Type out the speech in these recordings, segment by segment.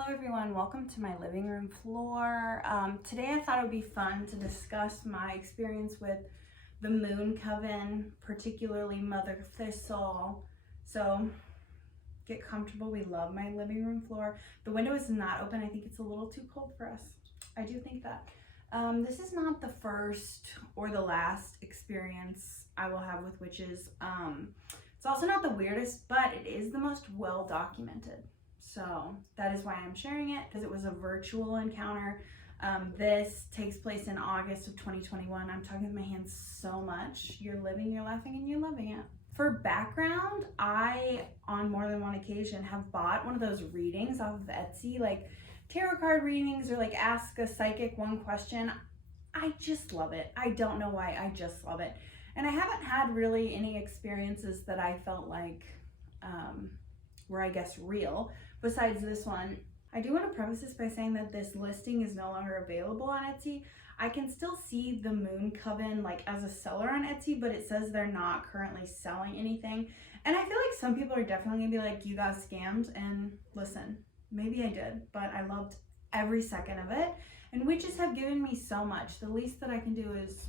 Hello everyone, welcome to my living room floor. Today I thought it would be fun to discuss my experience with the Moon Coven, particularly Mother Thistle. So get comfortable, we love my living room floor. The window is not open, I think it's a little too cold for us. I do think that. This is not the first or the last experience I will have with witches. It's also not the weirdest, but it is the most well documented. So that is why I'm sharing it, because it was a virtual encounter. This takes place in August of 2021. I'm talking with my hands so much. You're living, you're laughing, and you're loving it. For background, I, on more than one occasion, have bought one of those readings off of Etsy, like tarot card readings or like ask a psychic one question. I just love it. I don't know why, I just love it. And I haven't had really any experiences that I felt like were, I guess, real. Besides this one, I do want to preface this by saying that this listing is no longer available on Etsy. I can still see the Moon Coven like as a seller on Etsy, but it says they're not currently selling anything. And I feel like some people are definitely gonna be like, you got scammed. And listen, maybe I did, but I loved every second of it. And witches have given me so much. The least that I can do is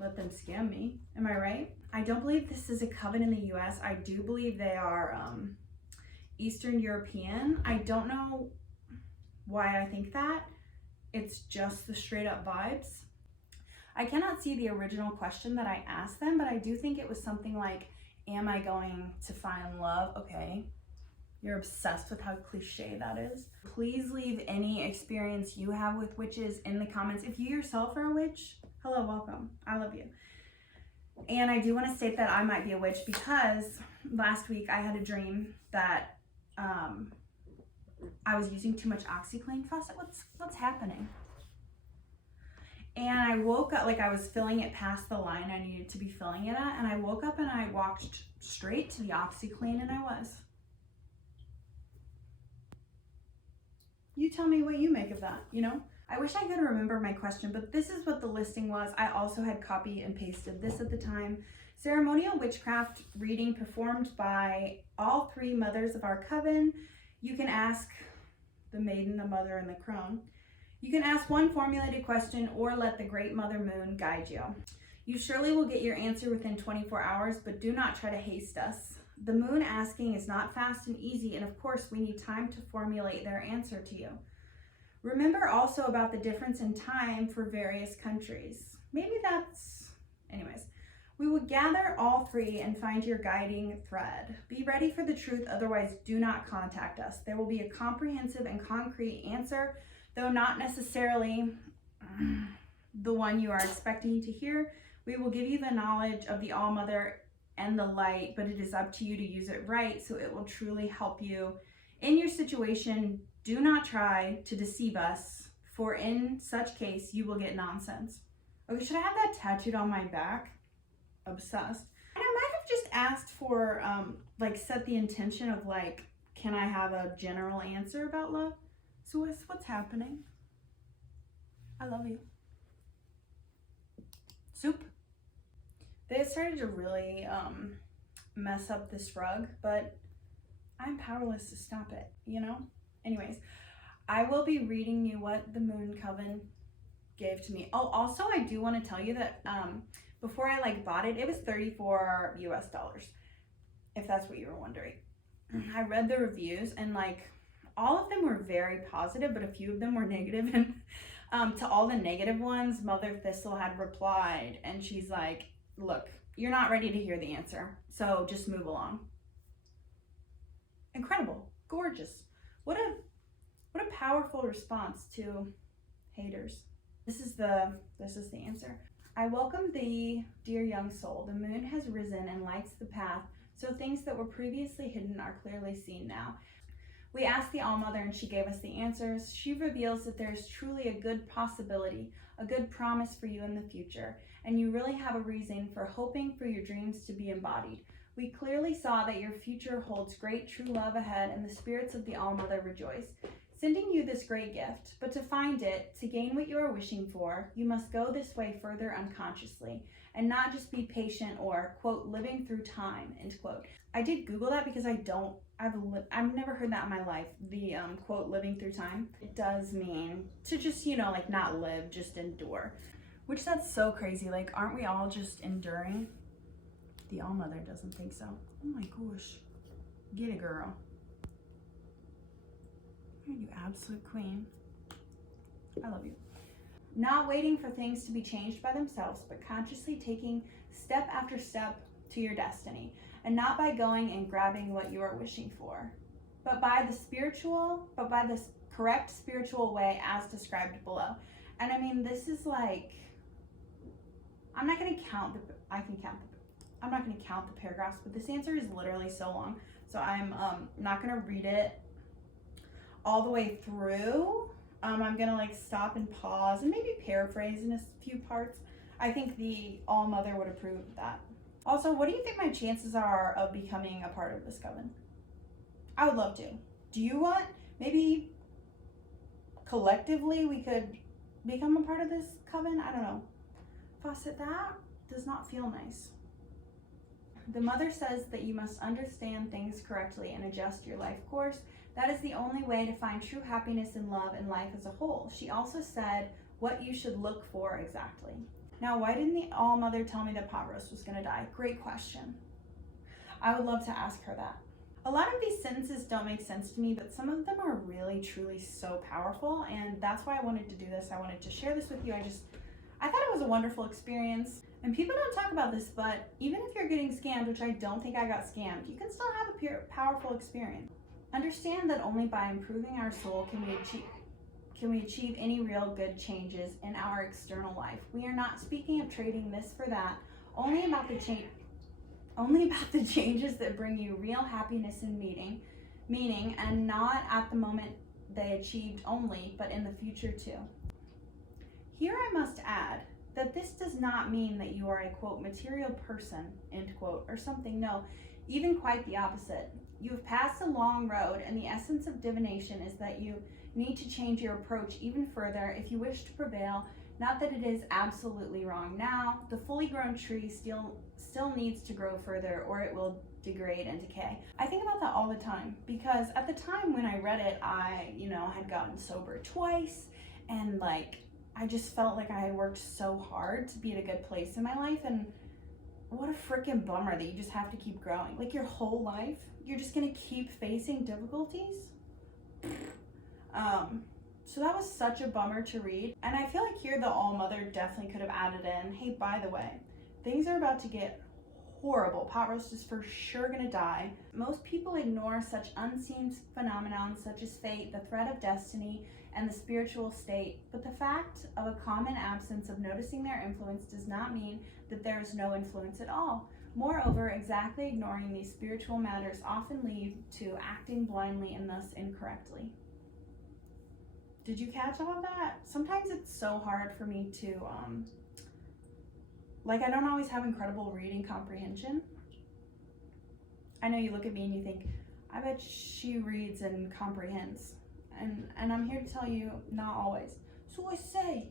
let them scam me. Am I right? I don't believe this is a coven in the US. I do believe they are Eastern European. I don't know why I think that. It's just the straight up vibes. I cannot see the original question that I asked them, but I do think it was something like, am I going to find love? Okay, you're obsessed with how cliche that is. Please leave any experience you have with witches in the comments. If you yourself are a witch, hello, welcome, I love you. And I do want to state that I might be a witch because last week I had a dream that I was using too much OxyClean. Faucet, what's happening? And I woke up, like I was filling it past the line I needed to be filling it at, and I woke up and I walked straight to the OxyClean, and I was. You tell me what you make of that, you know? I wish I could remember my question, but this is what the listing was. I also had copy and pasted this at the time. Ceremonial witchcraft reading performed by all three mothers of our coven. You can ask the maiden, the mother, and the crone. You can ask one formulated question or let the great Mother Moon guide you. You surely will get your answer within 24 hours, but do not try to haste us. The moon asking is not fast and easy, and of course we need time to formulate their answer to you. Remember also about the difference in time for various countries. Maybe that's, anyways. We will gather all three and find your guiding thread. Be ready for the truth, otherwise do not contact us. There will be a comprehensive and concrete answer, though not necessarily the one you are expecting to hear. We will give you the knowledge of the All-Mother and the light, but it is up to you to use it right, so it will truly help you in your situation. Do not try to deceive us, for in such case, you will get nonsense. Okay, should I have that tattooed on my back? Obsessed. And I might have just asked for like set the intention of like, can I have a general answer about love? So what's happening? I love you. Soup. They started to really mess up this rug, but I'm powerless to stop it, you know? Anyways, I will be reading you what the Moon Coven gave to me. Oh, also I do want to tell you that before I like bought it, it was $34 US, if that's what you were wondering. I read the reviews and like all of them were very positive, but a few of them were negative. And to all the negative ones, Mother Thistle had replied, and she's like, look, you're not ready to hear the answer, so just move along. Incredible, gorgeous. What a powerful response to haters. This is the answer. I welcome thee, dear young soul. The moon has risen and lights the path, so things that were previously hidden are clearly seen now. We asked the All-Mother and she gave us the answers. She reveals that there's truly a good possibility, a good promise for you in the future, and you really have a reason for hoping for your dreams to be embodied. We clearly saw that your future holds great true love ahead, and the spirits of the All-Mother rejoice, sending you this great gift. But to find it, to gain what you are wishing for, you must go this way further unconsciously, and not just be patient or, quote, living through time, end quote. I did Google that because I don't I've never heard that in my life. The quote, living through time. It does mean to just, like not live, just endure. Which that's so crazy. Like, aren't we all just enduring? The All Mother doesn't think so. Oh my gosh. Get it, girl. You absolute queen. I love you. Not waiting for things to be changed by themselves, but consciously taking step after step to your destiny. And not by going and grabbing what you are wishing for, but by the correct spiritual way as described below. And I mean, this is like, I'm not going to count I'm not going to count the paragraphs, but this answer is literally so long. So I'm not going to read it all the way through. I'm going to like stop and pause and maybe paraphrase in a few parts. I think the All Mother would approve of that. Also, what do you think my chances are of becoming a part of this coven? I would love to. Do you want, maybe collectively we could become a part of this coven? I don't know. Fawcett, that does not feel nice. The Mother says that you must understand things correctly and adjust your life course. That is the only way to find true happiness and love in life as a whole. She also said what you should look for exactly. Now, why didn't the All Mother tell me that Pot Roast was going to die? Great question. I would love to ask her that. A lot of these sentences don't make sense to me, but some of them are really, truly so powerful, and that's why I wanted to do this. I wanted to share this with you. I thought it was a wonderful experience, and people don't talk about this, but even if you're getting scammed, which I don't think I got scammed, you can still have a powerful experience. Understand that only by improving our soul can we achieve any real good changes in our external life. We are not speaking of trading this for that, only about the changes that bring you real happiness and meaning, and not at the moment they achieved only, but in the future too. Here I must add that this does not mean that you are a, quote, material person, end quote, or something. No, even quite the opposite. You have passed a long road, and the essence of divination is that you need to change your approach even further if you wish to prevail. Not that it is absolutely wrong now. The fully grown tree still needs to grow further, or it will degrade and decay. I think about that all the time, because at the time when I read it, I, had gotten sober twice, and I just felt like I had worked so hard to be at a good place in my life, and what a freaking bummer that you just have to keep growing. Like your whole life, you're just gonna keep facing difficulties. So that was such a bummer to read. And I feel like here the All Mother definitely could have added in, hey, by the way, things are about to get horrible. Pot Roast is for sure gonna die. Most people ignore such unseen phenomenon such as fate, the threat of destiny, and the spiritual state, but the fact of a common absence of noticing their influence does not mean that there is no influence at all. Moreover, exactly ignoring these spiritual matters often lead to acting blindly and thus incorrectly. Did you catch all of that? Sometimes it's so hard for me to, I don't always have incredible reading comprehension. I know you look at me and you think, I bet she reads and comprehends. And I'm here to tell you, not always. So I say.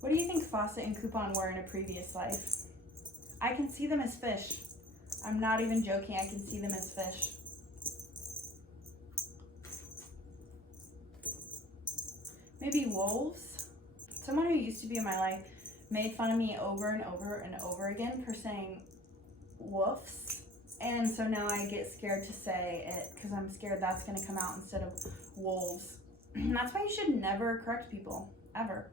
What do you think Fawcett and Coupon were in a previous life? I can see them as fish. I'm not even joking, I can see them as fish. Maybe wolves? Someone who used to be in my life made fun of me over and over and over again for saying woofs. And so now I get scared to say it because I'm scared that's going to come out instead of wolves. That's why you should never correct people, ever.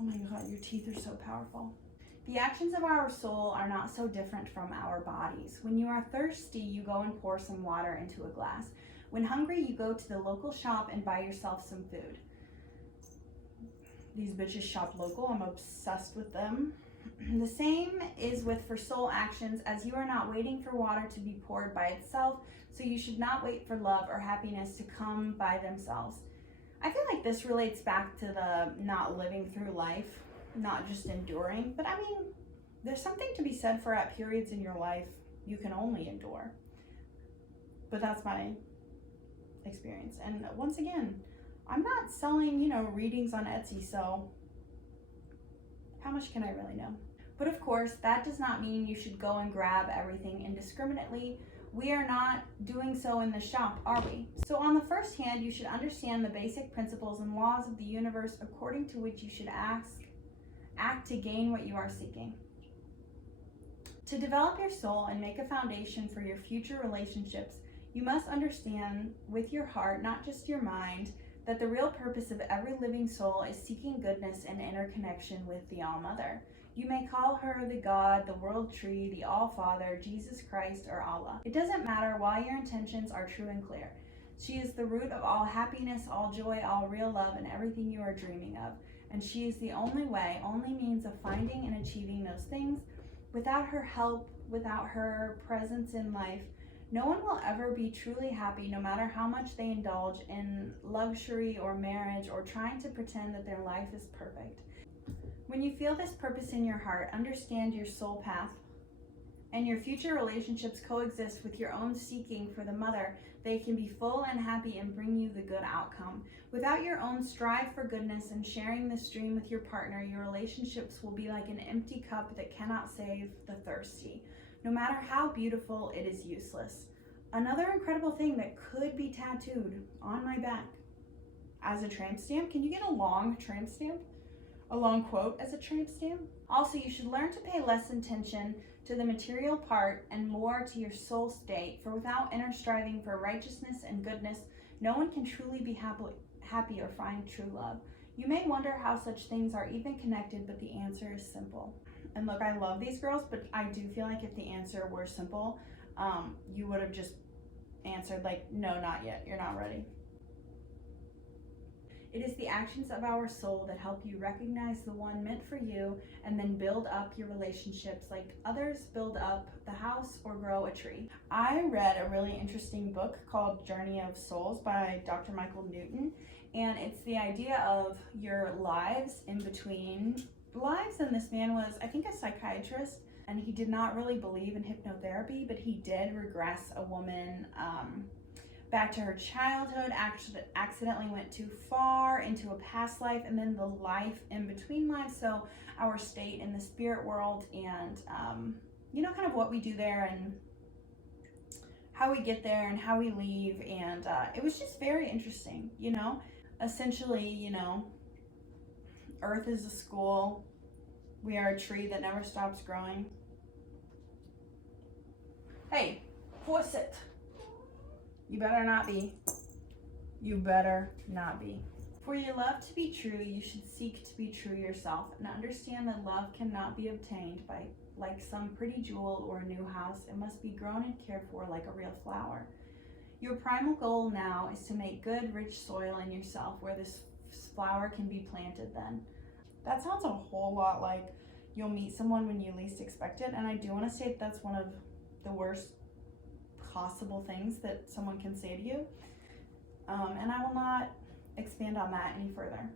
Oh my God, your teeth are so powerful. The actions of our soul are not so different from our bodies. When you are thirsty, you go and pour some water into a glass. When hungry, you go to the local shop and buy yourself some food. These bitches shop local. I'm obsessed with them. The same is for soul actions, as you are not waiting for water to be poured by itself, so you should not wait for love or happiness to come by themselves. I feel like this relates back to the not living through life, not just enduring. But I mean, there's something to be said for at periods in your life you can only endure. But that's my experience. And once again, I'm not selling, readings on Etsy, so how much can I really know? But of course, that does not mean you should go and grab everything indiscriminately. We are not doing so in the shop, are we? So on the first hand, you should understand the basic principles and laws of the universe according to which you should act to gain what you are seeking. To develop your soul and make a foundation for your future relationships, you must understand with your heart, not just your mind, that the real purpose of every living soul is seeking goodness and interconnection with the All-Mother. You may call her the God, the World Tree, the All-Father, Jesus Christ, or Allah. It doesn't matter while your intentions are true and clear. She is the root of all happiness, all joy, all real love, and everything you are dreaming of. And she is the only way, only means of finding and achieving those things. Without her help, without her presence in life, no one will ever be truly happy, no matter how much they indulge in luxury or marriage or trying to pretend that their life is perfect. When you feel this purpose in your heart, understand your soul path, and your future relationships coexist with your own seeking for the mother, they can be full and happy and bring you the good outcome. Without your own strive for goodness and sharing this dream with your partner, your relationships will be like an empty cup that cannot save the thirsty. No matter how beautiful, it is useless. Another incredible thing that could be tattooed on my back as a tramp stamp. Can you get a long tramp stamp? A long quote as a tramp stamp? Also, you should learn to pay less attention to the material part and more to your soul state, for without inner striving for righteousness and goodness, no one can truly be happy or find true love. You may wonder how such things are even connected, but the answer is simple. And look, I love these girls, but I do feel like if the answer were simple, you would have just answered like, no, not yet, you're not ready. It is the actions of our soul that help you recognize the one meant for you and then build up your relationships like others build up the house or grow a tree. I read a really interesting book called Journey of Souls by Dr. Michael Newton, and it's the idea of your lives in between lives. And this man was, I think, a psychiatrist, and he did not really believe in hypnotherapy, but he did regress a woman back to her childhood, accidentally went too far into a past life, and then the life in between lives, so our state in the spirit world, and kind of what we do there and how we get there and how we leave. And it was just very interesting. Essentially, Earth is a school, we are a tree that never stops growing. Hey, force it. You better not be. You better not be. For your love to be true, you should seek to be true yourself and understand that love cannot be obtained by like some pretty jewel or a new house. It must be grown and cared for like a real flower. Your primal goal now is to make good, rich soil in yourself where this flower can be planted then. That sounds a whole lot like you'll meet someone when you least expect it, and I do want to say that's one of the worst possible things that someone can say to you, and I will not expand on that any further.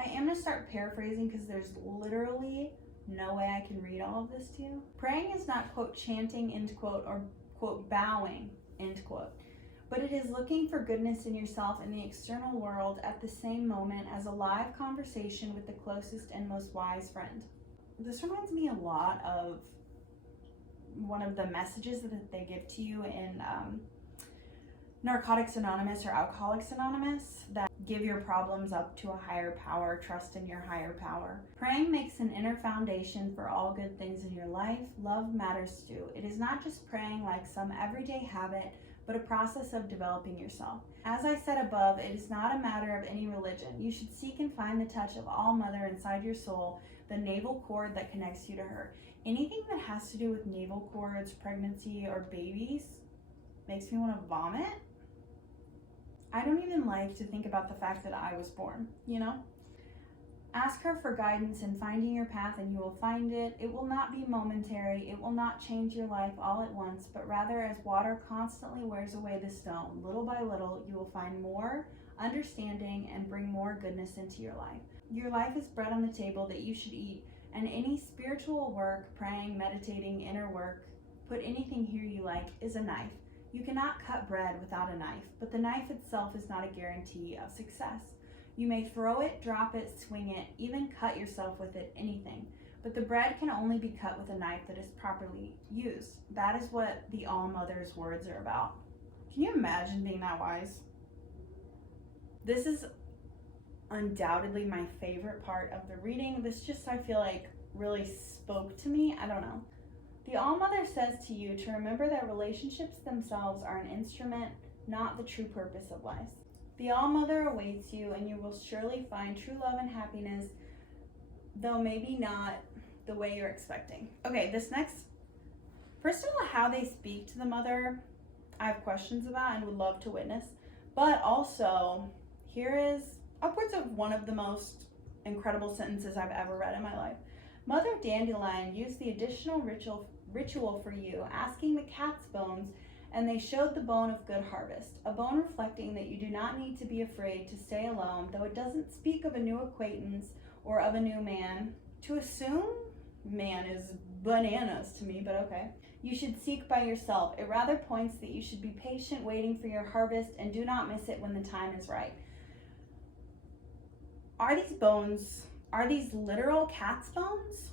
I am going to start paraphrasing because there's literally no way I can read all of this to you. Praying is not, quote, chanting, end quote, or, quote, bowing, end quote, but it is looking for goodness in yourself and the external world at the same moment as a live conversation with the closest and most wise friend. This reminds me a lot of one of the messages that they give to you in Narcotics Anonymous or Alcoholics Anonymous, that give your problems up to a higher power, trust in your higher power. Praying makes an inner foundation for all good things in your life. Love matters too. It is not just praying like some everyday habit, but a process of developing yourself. As I said above, it is not a matter of any religion. You should seek and find the touch of All Mother inside your soul, the navel cord that connects you to her. Anything that has to do with navel cords, pregnancy, or babies makes me want to vomit. I don't even like to think about the fact that I was born, Ask her for guidance in finding your path and you will find it. It will not be momentary. It will not change your life all at once, but rather as water constantly wears away the stone, little by little, you will find more understanding and bring more goodness into your life. Your life is bread on the table that you should eat. And any spiritual work, praying, meditating, inner work, put anything here you like, is a knife. You cannot cut bread without a knife, but the knife itself is not a guarantee of success. You may throw it, drop it, swing it, even cut yourself with it, anything. But the bread can only be cut with a knife that is properly used. That is what the All-Mother's words are about. Can you imagine being that wise? This is undoubtedly my favorite part of the reading. This just, I feel like, really spoke to me. I don't know. The All-Mother says to you to remember that relationships themselves are an instrument, not the true purpose of life. The All-Mother awaits you, and you will surely find true love and happiness, though maybe not the way you're expecting. Okay, this next, first of all, how they speak to the mother, I have questions about and would love to witness. But also, here is upwards of one of the most incredible sentences I've ever read in my life. Mother Dandelion used the additional ritual for you, asking the cat's bones, and they showed the bone of good harvest, a bone reflecting that you do not need to be afraid to stay alone, though it doesn't speak of a new acquaintance or of a new man. To assume man is bananas to me, but okay. You should seek by yourself. It rather points that you should be patient, waiting for your harvest, and do not miss it when the time is right. Are these bones, are these literal cat's bones?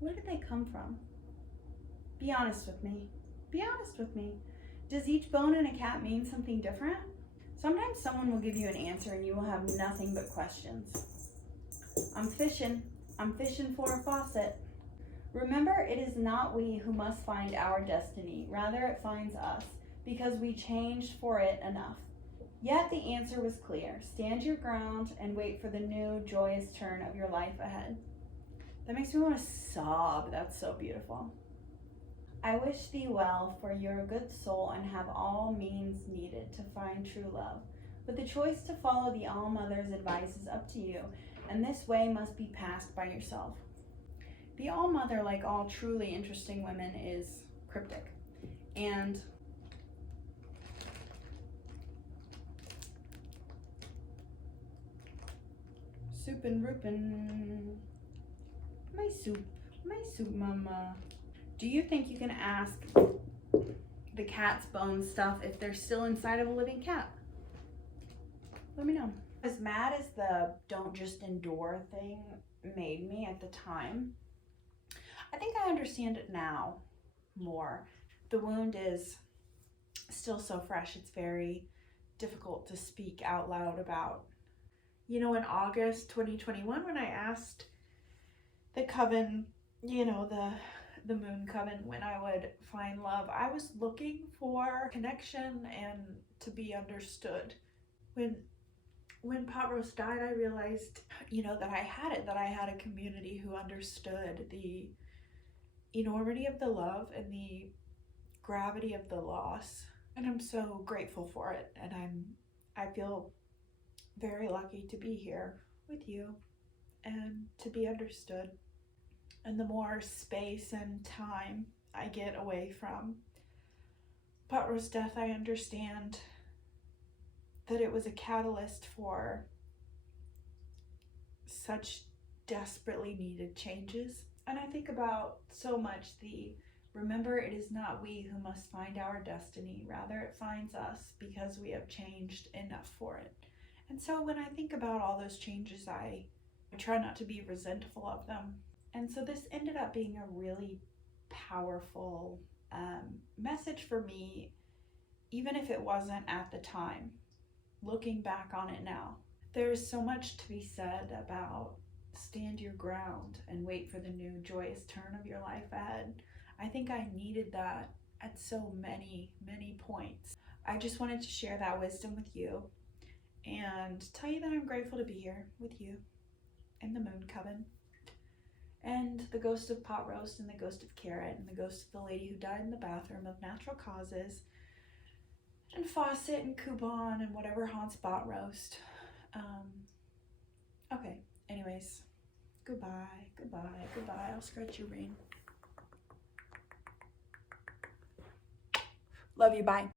Where did they come from? Be honest with me. Be honest with me. Does each bone in a cat mean something different? Sometimes someone will give you an answer and you will have nothing but questions. I'm fishing for a faucet. Remember, it is not we who must find our destiny. Rather, it finds us, because we changed for it enough. Yet the answer was clear. Stand your ground and wait for the new, joyous turn of your life ahead. That makes me want to sob. That's so beautiful. I wish thee well, for you're a good soul and have all means needed to find true love. But the choice to follow the All-Mother's advice is up to you, and this way must be passed by yourself. The All-Mother, like all truly interesting women, is cryptic. And soupin' roopin', my soup mama. Do you think you can ask the cat's bone stuff if they're still inside of a living cat? Let me know. As mad as the don't just endure thing made me at the time, I think I understand it now more. The wound is still so fresh, it's very difficult to speak out loud about. You know, in August 2021, when I asked the coven, you know, the Moon Coven, when I would find love, I was looking for connection and to be understood. When Pot Roast died, I realized, you know, that I had it, that I had a community who understood the enormity of the love and the gravity of the loss. And I'm so grateful for it. And I feel very lucky to be here with you and to be understood. And the more space and time I get away from Pot Roast's death, I understand that it was a catalyst for such desperately needed changes. And I think about so much remember, it is not we who must find our destiny, rather it finds us, because we have changed enough for it. And so when I think about all those changes, I try not to be resentful of them. And so this ended up being a really powerful message for me, even if it wasn't at the time. Looking back on it now, there's so much to be said about stand your ground and wait for the new joyous turn of your life ahead. I think I needed that at so many points. I just wanted to share that wisdom with you and tell you that I'm grateful to be here with you in the Moon Coven, and the ghost of Pot Roast, and the ghost of Carrot, and the ghost of the lady who died in the bathroom of natural causes, and Fawcett and Coupon and whatever haunts Pot Roast. Okay, anyways, goodbye. I'll scratch your ring. Love you, bye.